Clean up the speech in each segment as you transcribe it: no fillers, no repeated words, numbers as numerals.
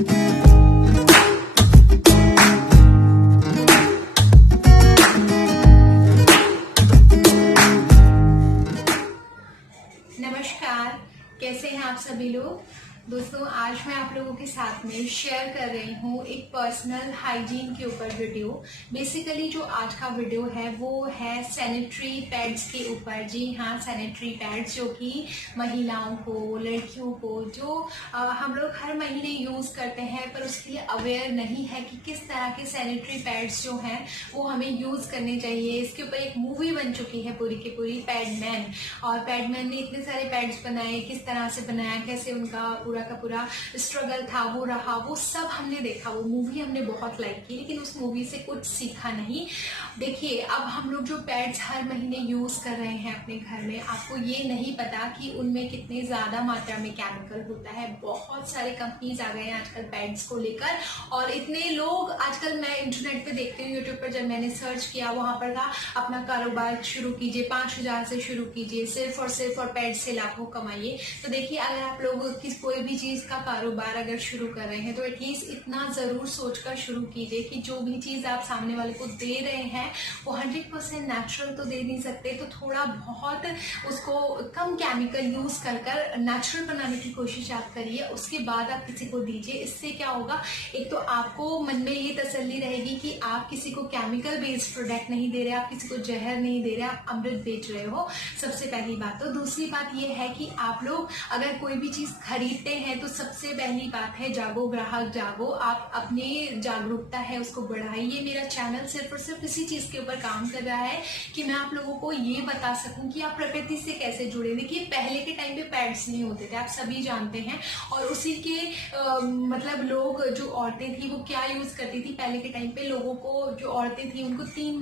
नमस्कार, कैसे हैं आप सभी लोग। दोस्तों, आज मैं आप लोगों के साथ में शेयर कर रही हूँ एक पर्सनल हाइजीन के ऊपर वीडियो। बेसिकली जो आज का वीडियो है वो है सैनिटरी पैड्स के ऊपर। जी हाँ, सैनिटरी पैड्स जो कि महिलाओं को, लड़कियों को जो हम लोग हर महीने यूज करते हैं, पर उसके लिए अवेयर नहीं है कि किस तरह के सैनिटरी पैड्स जो हैं वो हमें यूज करने चाहिए। इसके ऊपर एक मूवी बन चुकी है पूरी की पूरी, पैडमैन। और पैडमैन ने इतने सारे पैड्स बनाए, किस तरह से बनाया, कैसे उनका पूरा का पूरा स्ट्रगल था, वो रहा, वो सब हमने देखा। वो मूवी हमने बहुत लाइक की, लेकिन उस मूवी से कुछ सीखा नहीं। देखिए, अब हम लोग जो पैड्स हर महीने यूज कर रहे हैं अपने घर में, आपको ये नहीं पता कि उनमें कितनी ज्यादा मात्रा में केमिकल होता है। बहुत सारे कंपनीज आ गए हैं आजकल पैड्स को लेकर, और इतने लोग आजकल, मैं इंटरनेट पे देखती हूँ, यूट्यूब पर जब मैंने सर्च किया, वहां पर था अपना कारोबार शुरू कीजिए, 5,000 से शुरू कीजिए, सिर्फ और पैड से लाखों कमाइए। तो देखिए, अगर आप लोग कोई भी चीज का कारोबार अगर शुरू कर रहे हैं तो एटलीस्ट इतना जरूर सोचकर शुरू कीजिए कि जो भी चीज आप सामने वाले को दे रहे हैं वो 100% नेचुरल तो दे नहीं सकते, तो थोड़ा बहुत उसको कम केमिकल यूज कर नेचुरल बनाने की कोशिश आप करिए। उसके बाद आप किसी को दीजिए। इससे क्या होगा, एक तो आपको मन में ये तसल्ली रहेगी कि आप किसी को केमिकल बेस्ड प्रोडक्ट नहीं दे रहे, आप किसी को जहर नहीं दे रहे, आप अमृत बेच रहे हो, सबसे पहली बात। तो दूसरी बात ये है कि आप लोग अगर कोई भी चीज खरीदते हैं तो सबसे पहली बात है, जागो ग्राहक जागो। आप अपनी जागरूकता है उसको बढ़ाइए। मेरा चैनल सिर्फ और सिर्फ इसी चीज के ऊपर काम कर रहा है कि मैं आप लोगों को ये बता सकूं कि आप प्रकृति से कैसे जुड़े। देखिए, पहले के टाइम पे पैड्स नहीं होते थे, आप सभी जानते हैं, और उसी के मतलब लोग, जो औरतें थी वो क्या यूज करती थी पहले के टाइम पे। लोगों को, जो औरतें थी उनको 3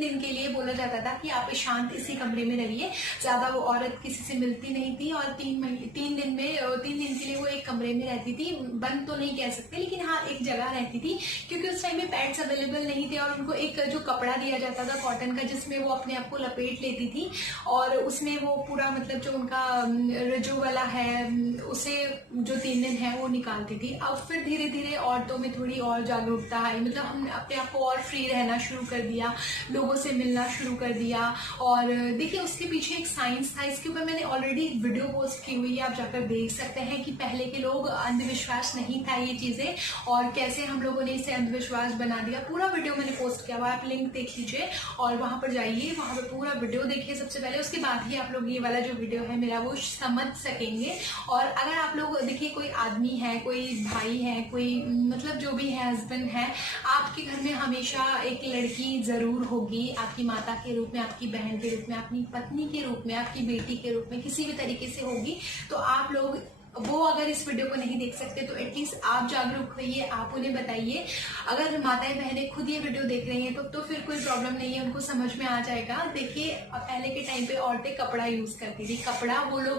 दिन के लिए बोला जाता था कि आप शांत इसी कमरे में रहिए। ज्यादा वो औरत किसी से मिलती नहीं थी, और 3 दिन के लिए वो एक कमरे में रहती थी। बंद तो नहीं कह सकते, लेकिन हाँ एक जगह रहती थी, क्योंकि उस टाइम में पैड्स अवेलेबल नहीं थे। और उनको एक जो कपड़ा दिया जाता था कॉटन का, जिसमें वो अपने आप को लपेट लेती थी, और उसमें वो पूरा मतलब जो उनका रजो वाला है उसे जो 3 दिन है वो निकालती थी। अब फिर धीरे धीरे औरतों में थोड़ी और जागरूकता आई, मतलब हमने अपने आप को और फ्री रहना शुरू कर दिया, लोगों से मिलना शुरू कर दिया। और देखिए, उसके पीछे एक साइंस था। इसके ऊपर मैंने ऑलरेडी वीडियो पोस्ट की हुई है, आप जाकर देख सकते हैं कि पहले के लोग अंधविश्वास नहीं था ये चीजें, और कैसे हम लोगों ने इसे अंधविश्वास बना दिया। पूरा वीडियो मैंने पोस्ट किया हुआ, आप लिंक देख लीजिए और वहां पर जाइए, वहां पर पूरा वीडियो देखिए सबसे पहले। उसके बाद ही आप लोग ये वाला जो वीडियो है मेरा वो समझ सकेंगे। और अगर आप लोग देखिए, कोई आदमी है, कोई भाई है, कोई मतलब जो भी है, हस्बैंड है, आपके घर में हमेशा एक लड़की जरूर होगी, आपकी माता के रूप में, आपकी बहन के रूप में, अपनी पत्नी के रूप में, आपकी बेटी के रूप में, किसी भी तरीके से होगी। तो आप लोग वो अगर इस वीडियो को नहीं देख सकते तो एटलीस्ट आप जागरूक होइए, आप उन्हें बताइए। अगर माताएं बहनें खुद ये वीडियो देख रही हैं तो फिर कोई प्रॉब्लम नहीं है, उनको समझ में आ जाएगा। देखिए, पहले के टाइम पे औरतें कपड़ा यूज करती थी, कपड़ा वो लोग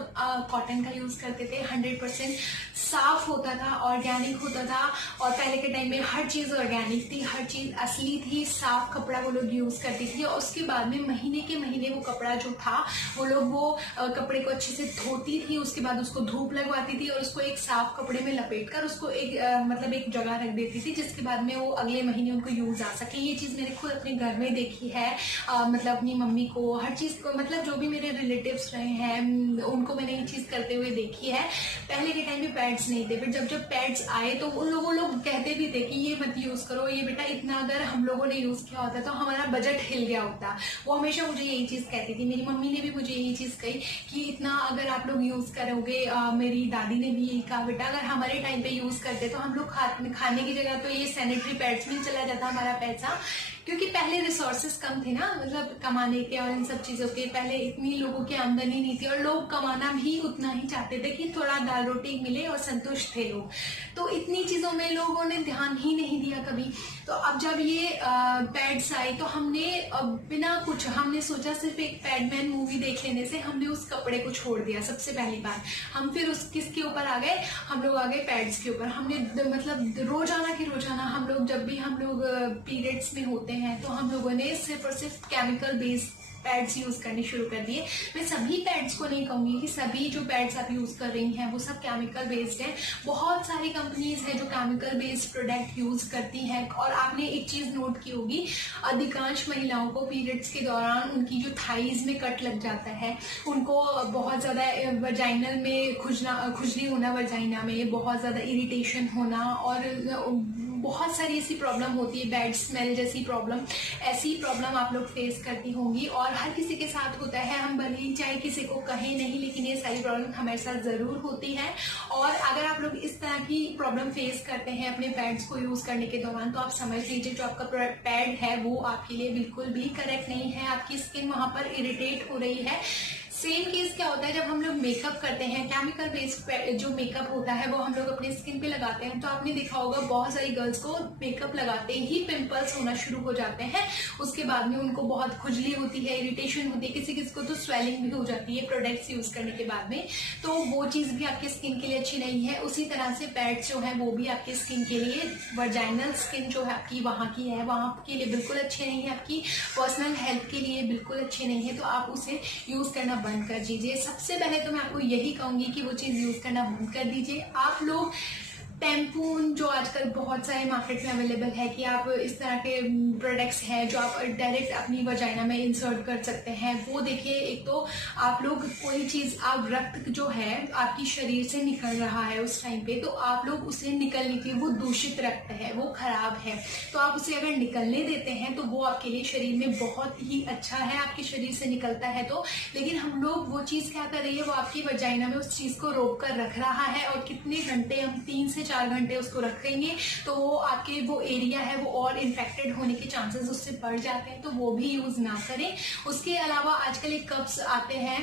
कॉटन का यूज करते थे, 100% साफ होता था, ऑर्गेनिक होता था। और पहले के टाइम में हर चीज ऑर्गेनिक थी, हर चीज असली थी, साफ कपड़ा वो लोग यूज करती थी। और उसके बाद में महीने के महीने वो कपड़ा जो था वो लोग वो कपड़े को अच्छे से धोती थी, उसके बाद उसको धूप लगवाती थी, और उसको एक साफ कपड़े में लपेटकर उसको एक मतलब एक जगह रख देती थी, जिसके बाद में वो अगले महीने उनको यूज आ सके। ये चीज मैंने खुद अपने घर में देखी है, मतलब अपनी मम्मी को, हर चीज को, मतलब जो भी मेरे रिलेटिव्स रहे हैं उनको मैंने ये चीज करते हुए देखी है। पहले के टाइम में पैड्स नहीं थे, फिर जब पैड्स आए तो उन लोग कहते भी थे कि ये मत यूज करो, ये बेटा इतना अगर हम लोगों ने यूज किया होता तो हमारा बजट हिल गया होता। वो हमेशा मुझे यही चीज कहती थी, मेरी मम्मी ने भी मुझे यही चीज कही कि इतना अगर आप लोग यूज करोगे, मेरी दादी ने भी यही कहा, बेटा अगर हमारे टाइम पे यूज करते तो हम लोग खाने की जगह तो ये सैनिटरी पैड्स में चला जाता हमारा पैसा, क्योंकि पहले रिसोर्सेस कम थे ना, मतलब कमाने के और इन सब चीजों के। पहले इतनी लोगों की आमदनी नहीं थी, और लोग कमाना भी उतना ही चाहते थे कि थोड़ा दाल रोटी मिले, और संतुष्ट थे लोग। तो इतनी चीजों में लोगों ने ध्यान ही नहीं दिया कभी। तो अब जब ये पैड्स आई तो हमने बिना कुछ, हमने सोचा सिर्फ एक पैडमैन मूवी देख लेने से हमने उस कपड़े को छोड़ दिया। सबसे पहली बात, हम फिर उस किसके ऊपर आ गए, हम लोग आ गए पैड्स के ऊपर। हमने मतलब रोजाना हम लोग, जब भी हम लोग पीरियड्स में होते हैं तो हम लोगों ने सिर्फ और सिर्फ केमिकल बेस्ड पैड्स यूज करने शुरू कर दिए। मैं सभी पैड्स को नहीं कहूंगी कि सभी जो पैड्स आप यूज कर रही हैं वो सब केमिकल बेस्ड हैं। बहुत सारी कंपनीज हैं जो केमिकल बेस्ड प्रोडक्ट यूज करती हैं। और आपने एक चीज नोट की होगी, अधिकांश महिलाओं को पीरियड्स के दौरान उनकी जो थाइज में कट लग जाता है, उनको बहुत ज्यादा वजाइनल में खुजली होना, वजाइना में बहुत ज्यादा इरिटेशन होना और बहुत सारी ऐसी प्रॉब्लम होती है, बैड स्मेल जैसी प्रॉब्लम, ऐसी प्रॉब्लम आप लोग फेस करती होंगी और हर किसी के साथ होता है। हम भले ही चाहे किसी को कहें नहीं, लेकिन ये सारी प्रॉब्लम हमारे साथ जरूर होती है। और अगर आप लोग इस तरह की प्रॉब्लम फेस करते हैं अपने पैड्स को यूज करने के दौरान, तो आप समझ लीजिए जो आपका पैड है वो आपके लिए बिल्कुल भी करेक्ट नहीं है। आपकी स्किन वहां पर इरिटेट हो रही है। सेम केस क्या होता है जब हम लोग मेकअप करते हैं, केमिकल बेस्ड जो मेकअप होता है वो हम लोग अपने स्किन पे लगाते हैं, तो आपने देखा होगा बहुत सारी गर्ल्स को मेकअप लगाते ही पिंपल्स होना शुरू हो जाते हैं। उसके बाद में उनको बहुत खुजली होती है, इरिटेशन होती है, किसी किसी को तो स्वेलिंग भी हो जाती है प्रोडक्ट्स यूज करने के बाद में। तो वो चीज भी आपकी स्किन के लिए अच्छी नहीं है। उसी तरह से पैड्स जो है वो भी आपकी स्किन के लिए, वर्जाइनल स्किन जो है आपकी वहां की है, वहां के लिए बिल्कुल अच्छे नहीं है, आपकी पर्सनल हेल्थ के लिए बिल्कुल अच्छे नहीं है। तो आप उसे यूज करना बंद कर दीजिए। सबसे पहले तो मैं आपको यही कहूंगी कि वो चीज यूज करना बंद कर दीजिए। आप लोग टैम्पून जो आजकल बहुत सारे मार्केट में अवेलेबल है कि आप इस तरह के प्रोडक्ट्स हैं जो आप डायरेक्ट अपनी वजाइना में इंसर्ट कर सकते हैं, वो देखिए। एक तो आप लोग कोई चीज, आप रक्त जो है आपकी शरीर से निकल रहा है उस टाइम पे, तो आप लोग उसे निकलने के, वो दूषित रक्त है, वो खराब है, तो आप उसे अगर निकलने देते हैं तो वो आपके लिए शरीर में बहुत ही अच्छा है, आपके शरीर से निकलता है तो। लेकिन हम लोग वो चीज क्या कर रही है, वो आपकी वजाइना में उस चीज को रोक कर रख रहा है। और कितने घंटे, हम 3 से 4 घंटे उसको रखेंगे तो वो आपके वो एरिया है वो और इन्फेक्टेड होने के चांसेस उससे बढ़ जाते हैं, तो वो भी यूज ना करें। उसके अलावा आजकल एक कप्स आते हैं,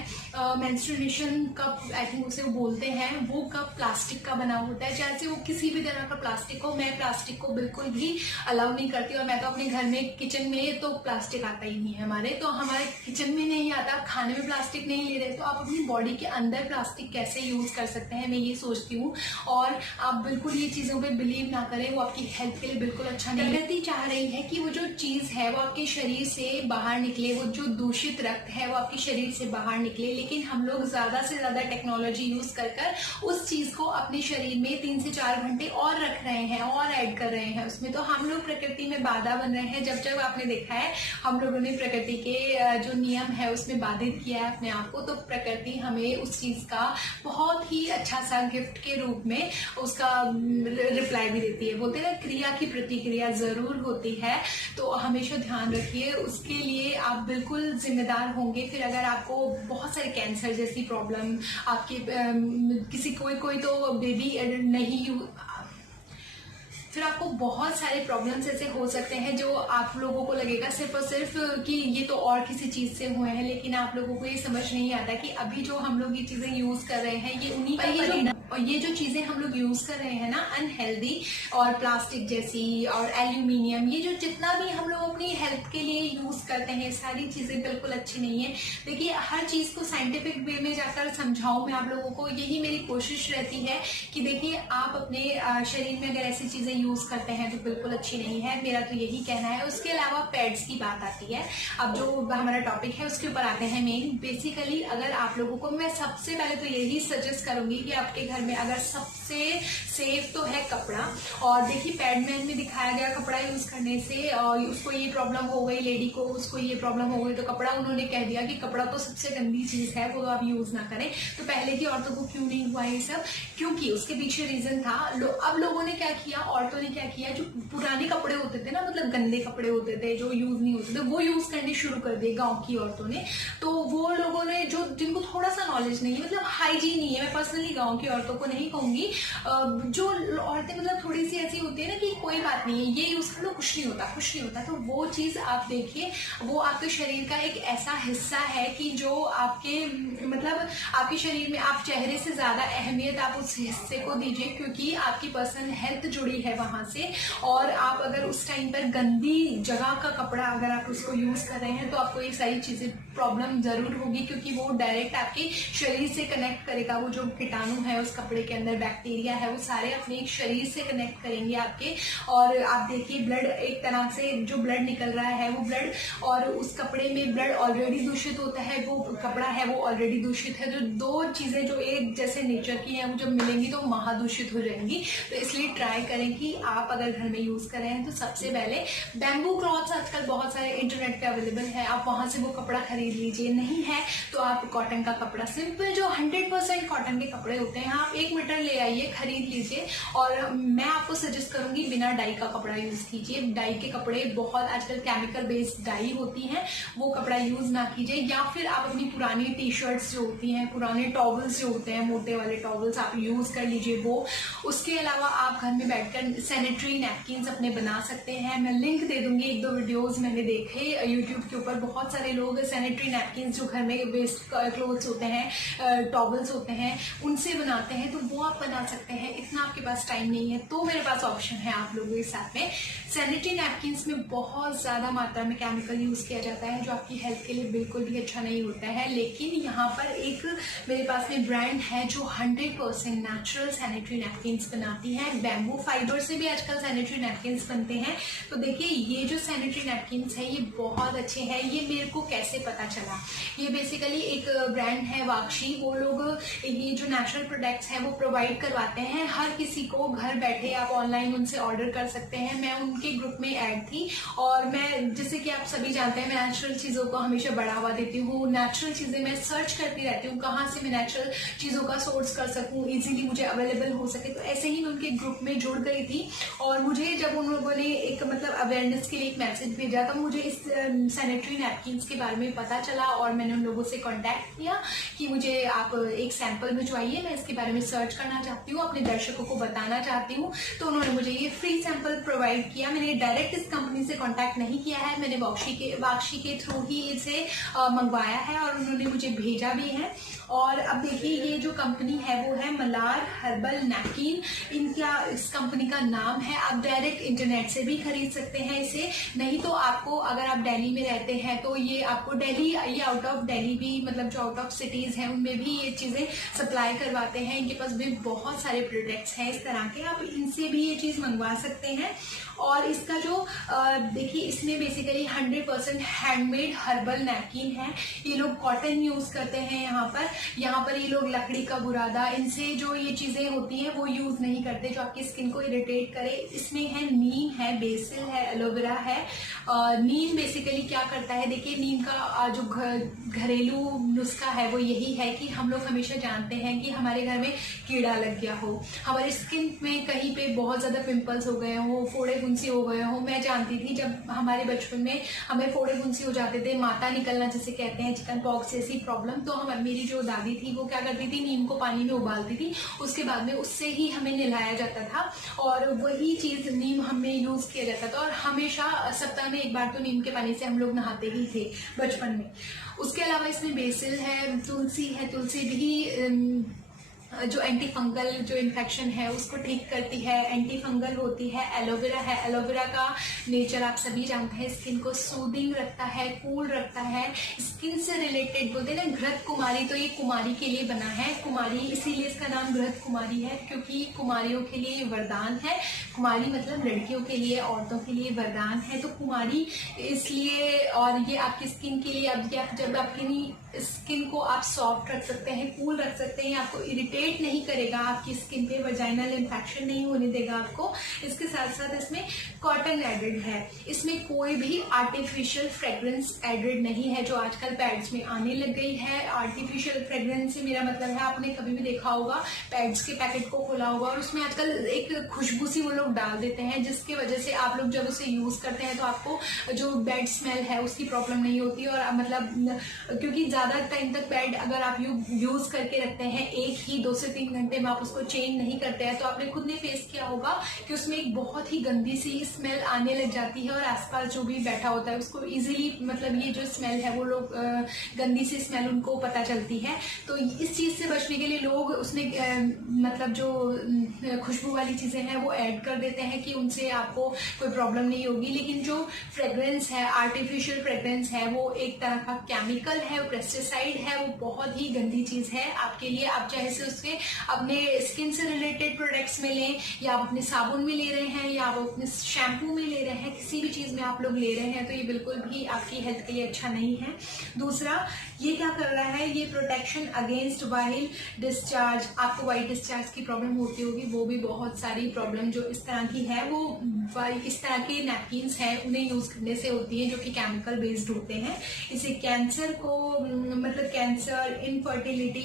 मेंस्ट्रुएशन कप आई थिंक उसे वो बोलते हैं, वो कप प्लास्टिक का बना होता है, चाहे वो किसी भी तरह का प्लास्टिक हो। मैं प्लास्टिक को बिल्कुल भी अलाउ नहीं करती और मैं तो अपने घर में किचन में तो प्लास्टिक आता ही नहीं है हमारे, तो हमारे किचन में नहीं आता, खाने में प्लास्टिक नहीं ले रहे, तो आप अपनी बॉडी के अंदर प्लास्टिक कैसे यूज कर सकते हैं, मैं ये सोचती हूँ। और आप बिल्कुल ये चीजों पे बिलीव ना करें, वो आपकी हेल्थ के लिए बिल्कुल अच्छा नहीं है। प्रकृति चाह रही है कि वो जो चीज है वो आपके शरीर से बाहर निकले, वो जो दूषित रक्त है वो आपके शरीर से बाहर निकले, लेकिन हम लोग ज्यादा से ज्यादा टेक्नोलॉजी यूज कर उस चीज को अपने शरीर में 3 से 4 घंटे और रख रहे हैं और ऐड कर रहे हैं उसमें। तो हम लोग प्रकृति में बाधा बन रहे हैं। जब जब आपने देखा है हम लोगों ने प्रकृति के जो नियम है उसमें बाधित किया है अपने आप को, तो प्रकृति हमें उस चीज का बहुत ही अच्छा सा गिफ्ट के रूप में उसका रिप्लाई भी देती है। बोलते हैं ना, क्रिया की प्रतिक्रिया जरूर होती है, तो हमेशा ध्यान रखिए, उसके लिए आप बिल्कुल जिम्मेदार होंगे। फिर अगर आपको बहुत सारे कैंसर जैसी प्रॉब्लम, आपके किसी कोई तो बेबी नहीं, फिर आपको बहुत सारे प्रॉब्लम्स ऐसे हो सकते हैं जो आप लोगों को लगेगा सिर्फ और सिर्फ कि ये तो और किसी चीज से हुए हैं, लेकिन आप लोगों को ये समझ नहीं आता कि अभी जो हम लोग ये चीजें यूज कर रहे हैं ये उन्हीं का, और ये जो चीजें हम लोग यूज कर रहे हैं ना अनहेल्दी, और प्लास्टिक जैसी और एल्यूमिनियम, ये जो जितना भी हम लोग अपनी हेल्थ के लिए यूज करते हैं, सारी चीजें बिल्कुल अच्छी नहीं है। देखिए, हर चीज को साइंटिफिक वे में जाकर समझाऊं मैं आप लोगों को, यही मेरी कोशिश रहती है कि देखिए आप अपने शरीर में अगर ऐसी चीजें यूज करते हैं तो बिल्कुल अच्छी नहीं है, मेरा तो यही कहना है। उसके अलावा पैड्स की बात आती है, अब जो हमारा टॉपिक है उसके ऊपर आते हैं मेन। बेसिकली अगर आप लोगों को मैं सबसे पहले तो यही सजेस्ट करूंगी कि आपके घर में अगर सबसे सेफ तो है कपड़ा, और देखिए पैडमैन में दिखाया गया कपड़ा यूज करने से और उसको ये प्रॉब्लम हो गई, लेडी को उसको ये प्रॉब्लम हो गई, तो कपड़ा उन्होंने कह दिया कि कपड़ा तो सबसे गंदी चीज है, वो आप यूज ना करें। तो पहले की औरतों को क्यों नहीं हुआ ये सब, क्योंकि उसके पीछे रीजन था। अब लोगों ने क्या किया, औरतों ने क्या किया, जो पुराने कपड़े होते थे ना, मतलब गंदे कपड़े होते थे जो यूज नहीं होते थे, वो यूज करने शुरू कर दिए गांव की औरतों ने। तो वो लोगों ने जो जिनको थोड़ा सा नॉलेज नहीं है, मतलब हाइजीन नहीं है, मैं पर्सनली गांव की औरतों को नहीं कहूंगी, जो औरतें मतलब थोड़ी सी ऐसी होती है ना कि कोई बात नहीं है, ये यूज कर लो, कुछ नहीं होता, कुछ नहीं होता। तो वो चीज आप देखिए, वो आपके शरीर का एक ऐसा हिस्सा है कि जो आपके मतलब आपके शरीर में, आप चेहरे से ज्यादा अहमियत आप उस हिस्से को दीजिए, क्योंकि आपकी पर्सनल हेल्थ जुड़ी है वहां से। और आप अगर उस टाइम पर गंदी जगह का कपड़ा अगर आप उसको यूज कर रहे हैं तो आपको ये सारी चीजें प्रॉब्लम जरूर होगी, क्योंकि वो डायरेक्ट आपके शरीर से कनेक्ट करेगा। वो जो कीटाणु है उस कपड़े के अंदर, बैक्टीरिया है, वो सारे अपने शरीर से कनेक्ट करेंगे आपके। और आप देखिए ब्लड, एक तरह से जो ब्लड निकल रहा है वो ब्लड, और उस कपड़े में ब्लड ऑलरेडी दूषित होता है, वो कपड़ा है वो ऑलरेडी दूषित है। जो दो चीजें जो एक जैसे नेचर की हैं वो जब मिलेंगी तो महादूषित हो जाएंगी। तो इसलिए ट्राई करें कि आप अगर घर में यूज कर रहे हैं तो सबसे पहले बैम्बू क्लॉथ्स आजकल बहुत सारे इंटरनेट पे अवेलेबल है, आप वहां से वो कपड़ा खरीद लीजिए। नहीं है तो आप कॉटन का कपड़ा, सिंपल जो 100% कॉटन के कपड़े होते हैं, आप 1 मीटर ले आइए, खरीद लीजिए। और मैं आपको सजेस्ट करूंगी बिना डाई का कपड़ा यूज कीजिए। डाई के कपड़े बहुत आजकल केमिकल बेस्ड डाई होती है, वो कपड़ा यूज ना कीजिए। या फिर आप अपनी पुरानी टी शर्ट्स जो होती हैं, पुराने टॉवल्स जो होते हैं, मोटे वाले टॉवल्स आप यूज कर लीजिए वो। उसके अलावा आप घर में बैठकर सैनिटरी नैपकिन्स अपने बना सकते हैं। मैं लिंक दे दूंगी, 1-2 वीडियोस मैंने देखे यूट्यूब के ऊपर। बहुत सारे लोग सैनिटरी नैपकिन्स जो घर में वेस्ट क्लोथ्स होते हैं, टॉवल्स होते हैं, उनसे बनाते हैं, तो वो आप बना सकते हैं। इतना आपके पास टाइम नहीं है तो मेरे पास ऑप्शन है आप लोगों के साथ में। सैनिटरी नैपकिन्स में बहुत ज्यादा मात्रा में केमिकल यूज किया जाता है जो आपकी हेल्थ के लिए बिल्कुल भी अच्छा नहीं होता है। लेकिन यहाँ पर एक मेरे पास में ब्रांड है जो 100% नेचुरल सैनिटरी नैपकिन्स बनाती है। बैम्बू फाइबर से भी आजकल सैनिटरी नैपकिन्स बनते हैं। तो देखिए ये जो सैनिटरी नैपकिन्स है ये बहुत अच्छे हैं। ये मेरे को कैसे पता चला, ये बेसिकली एक ब्रांड है वाक्षी, वो लोग ये जो नेचुरल प्रोडक्ट्स हैं वो प्रोवाइड करवाते हैं हर किसी को। घर बैठे आप ऑनलाइन उनसे ऑर्डर कर सकते हैं। मैं उनके ग्रुप में ऐड थी, और मैं, जैसे कि आप सभी जानते हैं, मैं नेचुरल चीजों को हमेशा बढ़ावा देती हूँ। नेचुरल चीजें मैं सर्च करती रहती हूँ, कहाँ से मैं नेचुरल चीजों का सोर्स कर सकूँ, इजीली मुझे अवेलेबल हो सके। तो ऐसे ही मैं उनके ग्रुप में जुड़ गई थी, और मुझे जब उन लोगों ने एक मतलब अवेयरनेस के लिए एक मैसेज भेजा था, मुझे इस सैनिटरी नैपकिन्स के बारे में पता चला, और मैंने उन लोगों से कांटेक्ट किया कि मुझे आप एक सैंपल भिजवाइए, मैं इसके बारे में सर्च करना चाहती हूँ, अपने दर्शकों को बताना चाहती हूँ। तो उन्होंने मुझे ये फ्री सैंपल प्रोवाइड किया। मैंने डायरेक्ट इस कंपनी से कांटेक्ट नहीं किया है, मैंने वाक्षी के थ्रू ही इसे मंगवाया है, और उन्होंने मुझे भेजा भी है। और अब देखिए ये जो कंपनी है वो है मलार हर्बल नैपकिन, इनका इस कंपनी का नाम है। आप डायरेक्ट इंटरनेट से भी खरीद सकते हैं इसे, नहीं तो आपको, अगर आप दिल्ली में रहते हैं तो ये आपको दिल्ली या आउट ऑफ दिल्ली भी, मतलब जो आउट ऑफ सिटीज हैं उनमें भी ये चीजें सप्लाई करवाते हैं। इनके पास भी बहुत सारे प्रोडक्ट्स हैं इस तरह के, आप इनसे भी ये चीज मंगवा सकते हैं। और इसका जो देखिए इसमें बेसिकली 100% हैंडमेड हर्बल नैपकिन है। ये लोग कॉटन यूज करते हैं यहाँ पर ये लोग लकड़ी का बुरादा, इनसे जो ये चीजें होती हैं वो यूज नहीं करते जो आपकी स्किन को इरिटेट करे। इसमें है नीम है, बेसिल है, एलोवेरा है। नीम बेसिकली क्या करता है, देखिए नीम का जो घरेलू नुस्खा है वो यही है कि हम लोग हमेशा जानते हैं कि हमारे घर में कीड़ा लग गया हो, हमारी स्किन में कहीं पे बहुत ज्यादा पिंपल्स हो गए हो, फोड़े फुंसी हो गए हो। मैं जानती थी जब हमारे बचपन में हमें फोड़े फुंसी हो जाते थे, माता निकलना जिसे कहते हैं, चिकन पॉक्स जैसी प्रॉब्लम, तो मेरी जो दादी थी वो क्या करती थी, नीम को पानी में उबालती थी, उसके बाद में उससे ही हमें नहलाया जाता था, और वही चीज नीम हमें यूज किया जाता था। और हमेशा सप्ताह में एक बार तो नीम के पानी से हम लोग नहाते ही थे बचपन में। उसके अलावा इसमें बेसिल है, तुलसी है, तुलसी भी जो एंटी फंगल जो इन्फेक्शन है उसको ठीक करती है, एंटी फंगल होती है। एलोवेरा है, एलोवेरा का नेचर आप सभी जानते हैं, स्किन को सूदिंग रखता है, कूल रखता है। स्किन से रिलेटेड बोलते हैं ना घृत कुमारी, तो ये कुमारी के लिए बना है। कुमारी इसीलिए इसका नाम घृत कुमारी है क्योंकि कुमारियों के लिए वरदान है। कुमारी मतलब लड़कियों के लिए, औरतों के लिए वरदान है, तो कुमारी इसलिए। और ये आपकी स्किन के लिए, अब जब आपकी स्किन को आप सॉफ्ट रख सकते हैं, कूल रख सकते हैं, आपको इरिटेट नहीं करेगा, आपकी स्किन पे वजाइनल इन्फेक्शन नहीं होने देगा आपको। इसके साथ साथ इसमें कॉटन एडेड है, इसमें कोई भी आर्टिफिशियल फ्रेग्रेंस एडेड नहीं है जो आजकल पैड्स में आने लग गई है। आर्टिफिशियल फ्रेग्रेंस से मेरा मतलब है, आपने कभी भी देखा होगा पैड्स के पैकेट को खोला होगा और उसमें आजकल एक खुशबू सी वो लोग डाल देते हैं, जिसकी वजह से आप लोग जब उसे यूज करते हैं तो आपको जो बैड स्मेल है उसकी प्रॉब्लम नहीं होती। और मतलब क्योंकि ज्यादा ज्यादा टाइम तक पैड अगर आप यूज करके रखते हैं, एक ही 2 से 3 घंटे में आप उसको चेंज नहीं करते हैं, तो आपने खुद ने फेस किया होगा कि उसमें एक बहुत ही गंदी सी स्मेल आने लग जाती है और आसपास जो भी बैठा होता है उसको इजीली, मतलब ये जो स्मेल है वो लोग गंदी सी स्मेल उनको पता चलती है। तो इस चीज से बचने के लिए लोग उसमें मतलब जो खुशबू वाली चीजें हैं वो ऐड कर देते हैं कि उनसे आपको कोई प्रॉब्लम नहीं होगी। लेकिन जो फ्रेग्रेंस है, आर्टिफिशियल फ्रेग्रेंस है, वो एक तरह का केमिकल है, वो पेस्टिसाइड है, वो बहुत ही गंदी चीज है आपके लिए। आप चाहे से उसके अपने स्किन से रिलेटेड प्रोडक्ट्स में लें, या आप अपने साबुन में ले रहे हैं, या आप अपने शैम्पू में ले रहे हैं, किसी भी चीज में आप लोग ले रहे हैं, तो ये बिल्कुल भी आपकी हेल्थ के लिए अच्छा नहीं है। दूसरा, ये क्या कर रहा है, ये प्रोटेक्शन अगेंस्ट वाइल्ड डिस्चार्ज, आपको वाइल्ड डिस्चार्ज की प्रॉब्लम होती होगी, वो भी बहुत सारी प्रॉब्लम जो इस तरह की है वो इस तरह के नैपकिन्स हैं उन्हें यूज करने से होती है, जो कि केमिकल बेस्ड होते हैं। इसे कैंसर को, मतलब कैंसर, इनफर्टिलिटी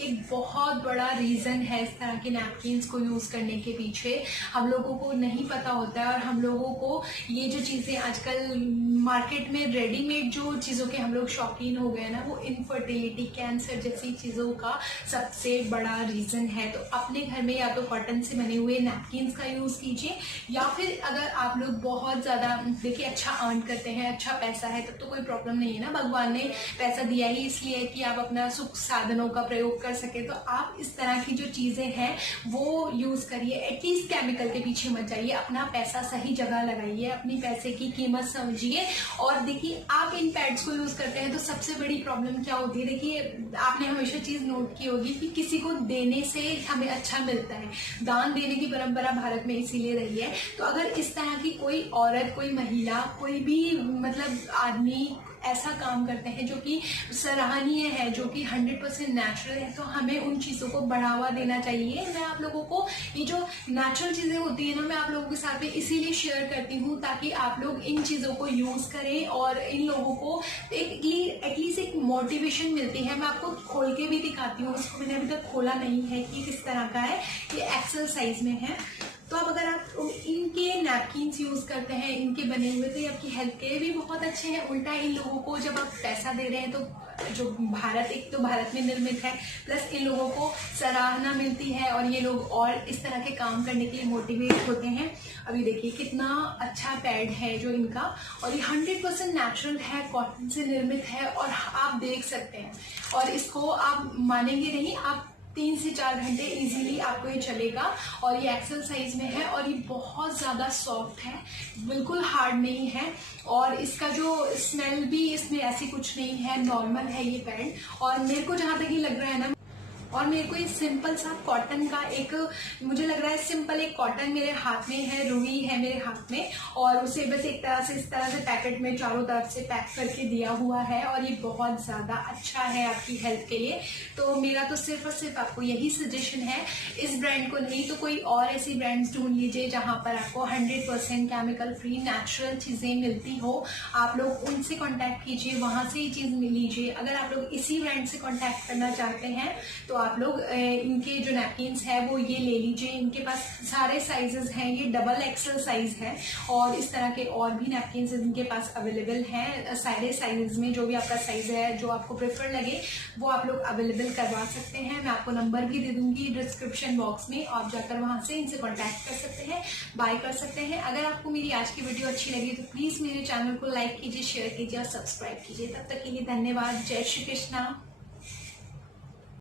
एक बहुत बड़ा रीजन है इस तरह के नैपकिन्स को यूज करने के पीछे। हम लोगों को नहीं पता होता है, और हम लोगों को ये जो चीजें आजकल मार्केट में रेडीमेड जो चीजों के हम लोग शौकीन हो गए ना, वो इनफर्टिलिटी, कैंसर जैसी चीजों का सबसे बड़ा रीजन है। तो अपने घर में या तो कॉटन से बने हुए नैपकिन्स का यूज कीजिए, या फिर अगर आप लोग बहुत ज्यादा देखिए अच्छा अर्न करते हैं, अच्छा पैसा है, तब तो कोई प्रॉब्लम नहीं है ना, भगवान ने पैसा दिया ही इसलिए कि आप अपना सुख साधनों का प्रयोग कर सके। तो आप इस तरह की जो चीजें हैं वो यूज करिए, एटलीस्ट केमिकल के पीछे मत जाइए, अपना पैसा सही जगह लगाइए, अपनी पैसे की कीमत समझिए। और देखिए, आप इन पैड्स को यूज करते हैं तो सबसे बड़ी प्रॉब्लम क्या होती है, देखिए आपने हमेशा चीज नोट की होगी कि किसी को देने से हमें अच्छा मिलता है, दान देने की परंपरा भारत में इसीलिए रही है। तो अगर इस तरह की कोई औरत, कोई महिला, कोई भी मतलब आदमी ऐसा काम करते हैं जो कि सराहनीय है, जो कि 100% नेचुरल है, तो हमें उन चीजों को बढ़ावा देना चाहिए। मैं आप लोगों को ये जो नेचुरल चीजें होती है ना, मैं आप लोगों के साथ में इसीलिए शेयर करती हूँ ताकि आप लोग इन चीजों को यूज करें और इन लोगों को एटलीस्ट एक मोटिवेशन मिलती है। मैं आपको खोल के भी दिखाती हूँ, उसको मैंने अभी तक खोला नहीं है कि किस तरह का है, ये एक्सेल साइज में है। तो अब अगर आप इनके नैपकिन्स यूज करते हैं, इनके बने हुए, तो ये आपकी हेल्थ के लिए भी बहुत अच्छे हैं। उल्टा इन लोगों को जब आप पैसा दे रहे हैं, तो जो भारत, एक तो भारत में निर्मित है, प्लस इन लोगों को सराहना मिलती है और ये लोग और इस तरह के काम करने के लिए मोटिवेट होते हैं। अभी देखिए कितना अच्छा पैड है जो इनका, और ये 100% नेचुरल है, कॉटन से निर्मित है, और आप देख सकते हैं, और इसको आप मानेंगे नहीं, आप 3 से 4 घंटे इजीली आपको ये चलेगा। और ये एक्सेल साइज में है, और ये बहुत ज्यादा सॉफ्ट है, बिल्कुल हार्ड नहीं है, और इसका जो स्मेल भी इसमें ऐसी कुछ नहीं है, नॉर्मल है ये पैड। और मेरे को जहां तक ये लग रहा है ना, और मेरे को ये सिंपल सा कॉटन का एक, मुझे लग रहा है सिंपल एक कॉटन मेरे हाथ में है, रुई है मेरे हाथ में, और उसे बस एक तरह से इस तरह से पैकेट में चारों तरफ से पैक करके दिया हुआ है, और ये बहुत ज्यादा अच्छा है आपकी हेल्थ के लिए। तो मेरा तो सिर्फ और सिर्फ आपको यही सजेशन है, इस ब्रांड को नहीं तो कोई और ऐसी ब्रांड्स ढूंढ लीजिए जहां पर आपको 100% केमिकल फ्री नेचुरल चीजें मिलती हो। आप लोग उनसे कॉन्टैक्ट कीजिए, वहां से ये चीज लीजिए। अगर आप लोग इसी ब्रांड से कॉन्टैक्ट करना चाहते हैं तो आप लोग इनके जो नैपकिन्स है वो ये ले लीजिए। इनके पास सारे साइजेस हैं, ये डबल एक्सेल साइज है, और इस तरह के और भी नैपकिन्स इनके पास अवेलेबल हैं सारे साइजेस में। जो भी आपका साइज है, जो आपको प्रेफर लगे, वो आप लोग अवेलेबल करवा सकते हैं। मैं आपको नंबर भी दे दूंगी डिस्क्रिप्शन बॉक्स में, आप जाकर वहां से इनसे कॉन्टैक्ट कर सकते हैं, बाय कर सकते हैं। अगर आपको मेरी आज की वीडियो अच्छी लगी तो प्लीज मेरे चैनल को लाइक कीजिए, शेयर कीजिए और सब्सक्राइब कीजिए। तब तक के लिए धन्यवाद। जय श्री कृष्णा।